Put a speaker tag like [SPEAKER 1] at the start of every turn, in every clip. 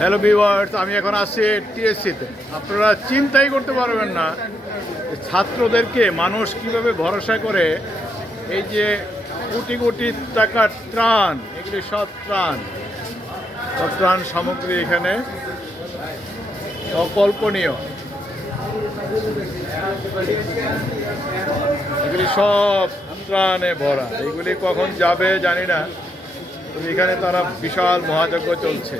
[SPEAKER 1] Hello viewers আমি এখন আসছি টিএসসিতে আপনারা চিন্তাই করতে পারবেন না ছাত্রদেরকে মানুষ কীভাবে ভরসা করে এই যে কোটি কোটি টাকার ত্রাণ, এগুলি সব ত্রাণ। সব ত্রাণ সামগ্রী এখানে অকল্পনীয়। এগুলি সব ত্রাণে ভরা। এগুলি কখন যাবে জানি না। এখানে তারা বিশাল মহাযজ্ঞ চলছে।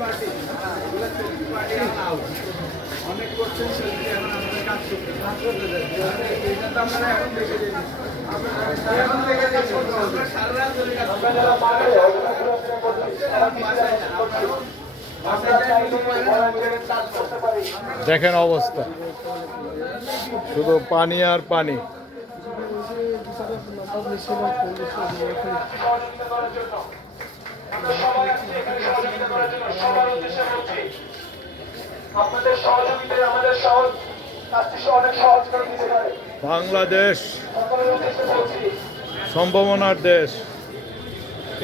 [SPEAKER 1] দেখেন অবস্থা। শুধু পানি আর পানি। বাংলাদেশ সম্ভাবনার দেশ।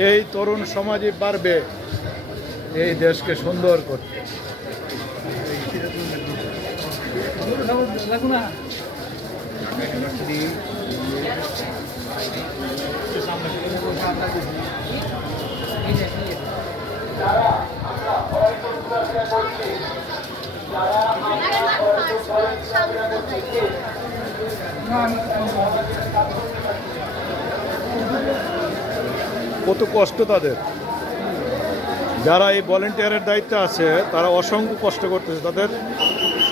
[SPEAKER 1] এই তরুণ সমাজই পারবে এই দেশকে সুন্দর করতে। কত কষ্ট তাদের। যারা এই ভলেন্টিয়ারের দায়িত্বে আছে, তারা অসংখ্য কষ্ট করতেছে। তাদের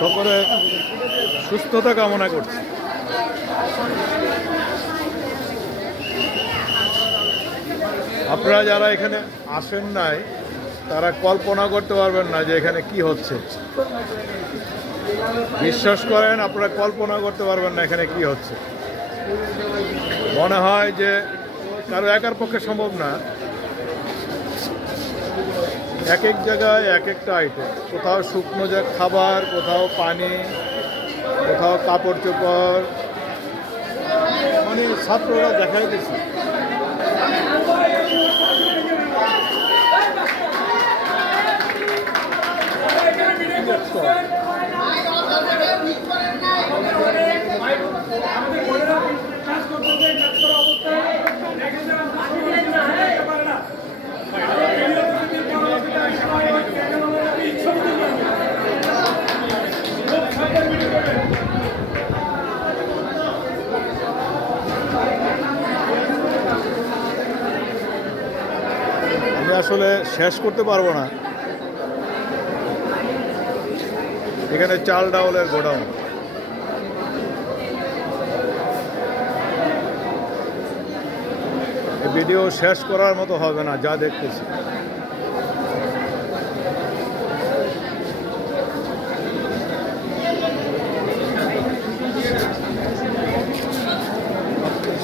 [SPEAKER 1] সকলে সুস্থতা কামনা করছে। আপনারা যারা এখানে আসেন নাই, তারা কল্পনা করতে পারবেন না যে এখানে কি হচ্ছে। বিশ্বাস করেন, আপনারা কল্পনা করতে পারবেন না এখানে কি হচ্ছে। মনে হয় যে কারও একার পক্ষে সম্ভব না। এক এক জায়গায় এক একটা আইটেম কোথাও শুকনো যা খাবার, কোথাও পানি, কোথাও কাপড় চোপড়। মানে ছাত্ররা দেখাই দিচ্ছে আসলে শেষ করতে পারব না। এখানে চাল ডাউলের গোডাউন। ভিডিও শেষ করার মতো হবে না যা দেখতেছি।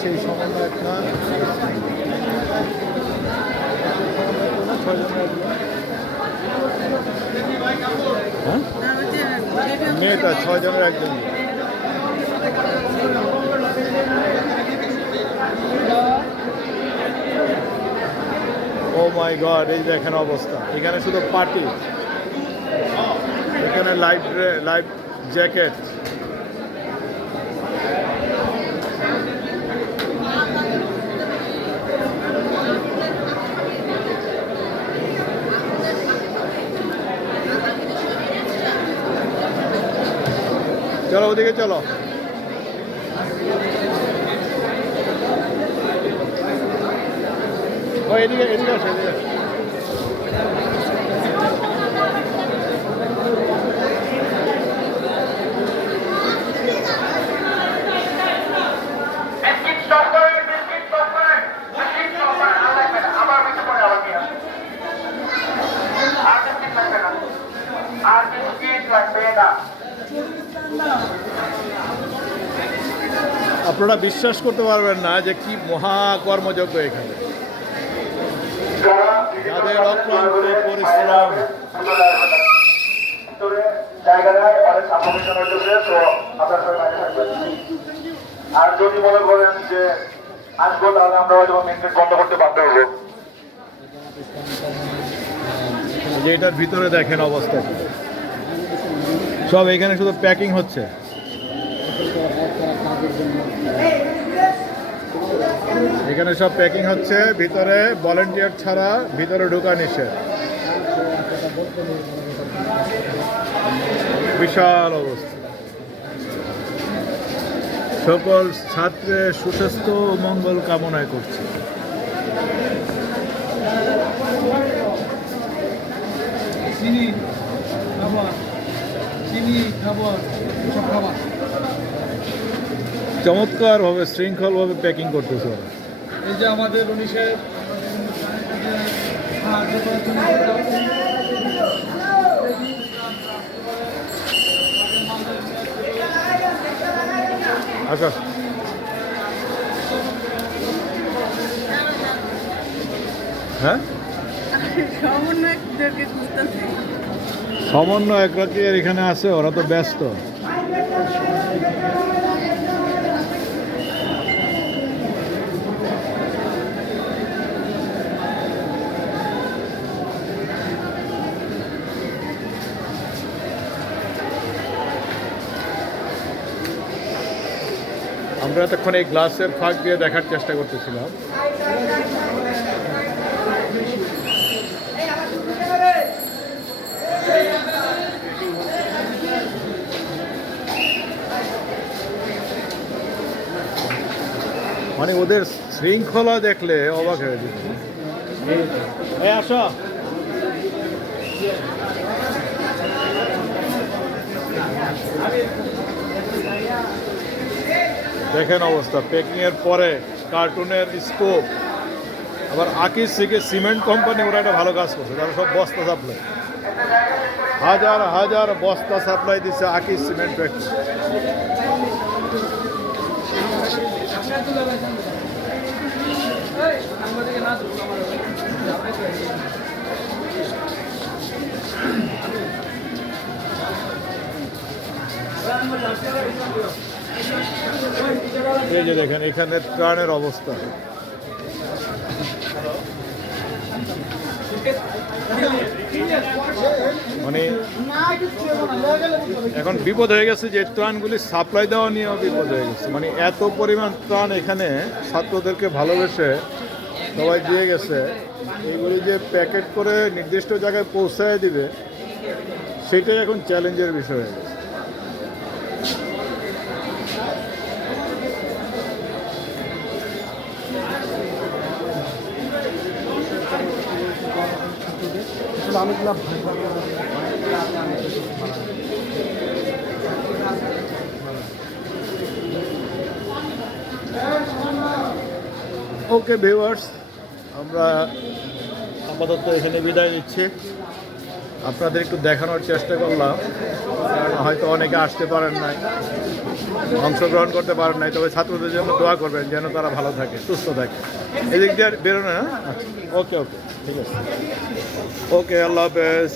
[SPEAKER 1] সেই হ্যাঁ মেয়েটা, ছয় জনের একজন ও মাই গড এই দেখেন অবস্থা। এখানে শুধু পার্টি এখানে লাইফ লাইফ জ্যাকেট চলো ওদিকে চলো ও এদিকে এদিকে আসো এদিকে।
[SPEAKER 2] আর বিস্কিট লাগবে না আর বিস্কিট লাগবে না
[SPEAKER 1] আপনারা বিশ্বাস করতে পারবেন না যে কি মহা কর্মযজ্ঞ এখানে। যাদের অক্লান্ত পরিশ্রম।
[SPEAKER 2] আর যদি মনে করেন যে আসব তাহলে আমরা হয়তো বন্ধ করতে বাধ্য হব।
[SPEAKER 1] যে এটার ভিতরে দেখেন অবস্থা। সব এখানে শুধু প্যাকিং হচ্ছে। এখানে সব প্যাকিং হচ্ছে, ভিতরে ভলেন্টিয়ার ছাড়া ভিতরে ঢোকা নিষেধ। বিশাল অবস্থা। সকল ছাত্রের সুস্বাস্থ্য মঙ্গল কামনায় করছি।
[SPEAKER 3] খাবার চিনি খাবার সব খাবার
[SPEAKER 1] চমৎকারভাবে শৃঙ্খলভাবে প্যাকিং করতেছে ওরা।
[SPEAKER 3] এই যে আমাদের উনি সাহেব সাহায্য
[SPEAKER 1] আচ্ছা। হ্যাঁ?
[SPEAKER 4] সমন্বয়কদেরকে খুঁজতেছি।
[SPEAKER 1] সমন্বয়করা কি এখানে আছে, ওরা তো ব্যস্ত। আমরা এতক্ষণ এই গ্লাসের ফাঁক দিয়ে দেখার চেষ্টা করতেছিলাম। মানে ওদের শৃঙ্খলা দেখলে অবাক হয়ে যেত। আসো। দেখেন অবস্থা প্যাকিং এর পরে কার্টুনের স্কোপ আবার আকিস থেকে সিমেন্ট কোম্পানি ওরা একটা ভালো কাজ করছে তারা সব বস্তা সাপ্লাই হাজার হাজার বস্তা সাপ্লাই দিচ্ছে আকিস সিমেন্ট ফ্যাক্টরি এই যে দেখেন, এখানে ত্রাণের অবস্থা। মানে এখন বিপদ হয়ে গেছে যে ত্রাণগুলি সাপ্লাই দেওয়া নিয়েও বিপদ হয়ে গেছে। মানে এত পরিমাণ ত্রাণ এখানে ছাত্রদেরকে ভালোবেসে সবাই দিয়ে গেছে। এগুলি যে প্যাকেট করে নির্দিষ্ট জায়গায় পৌঁছায় দিবে, সেটাই এখন চ্যালেঞ্জের বিষয় হয়ে গেছে।
[SPEAKER 3] আলুগুলা
[SPEAKER 1] ওকে ভিউয়ার্স আমরা আপাতত এখানে বিদায় নিচ্ছি। আপনাদের একটু দেখানোর চেষ্টা করলাম। হয়তো অনেকে আসতে পারেন নাই, অংশগ্রহণ করতে পারেন নাই, তবে ছাত্রদের জন্য দোয়া করবেন যেন তারা ভালো থাকে, সুস্থ থাকে। এদিক দিয়ে বেরোনো না? ওকে ওকে। ঠিক আছে। ওকে আল্লাহ হাফেজ।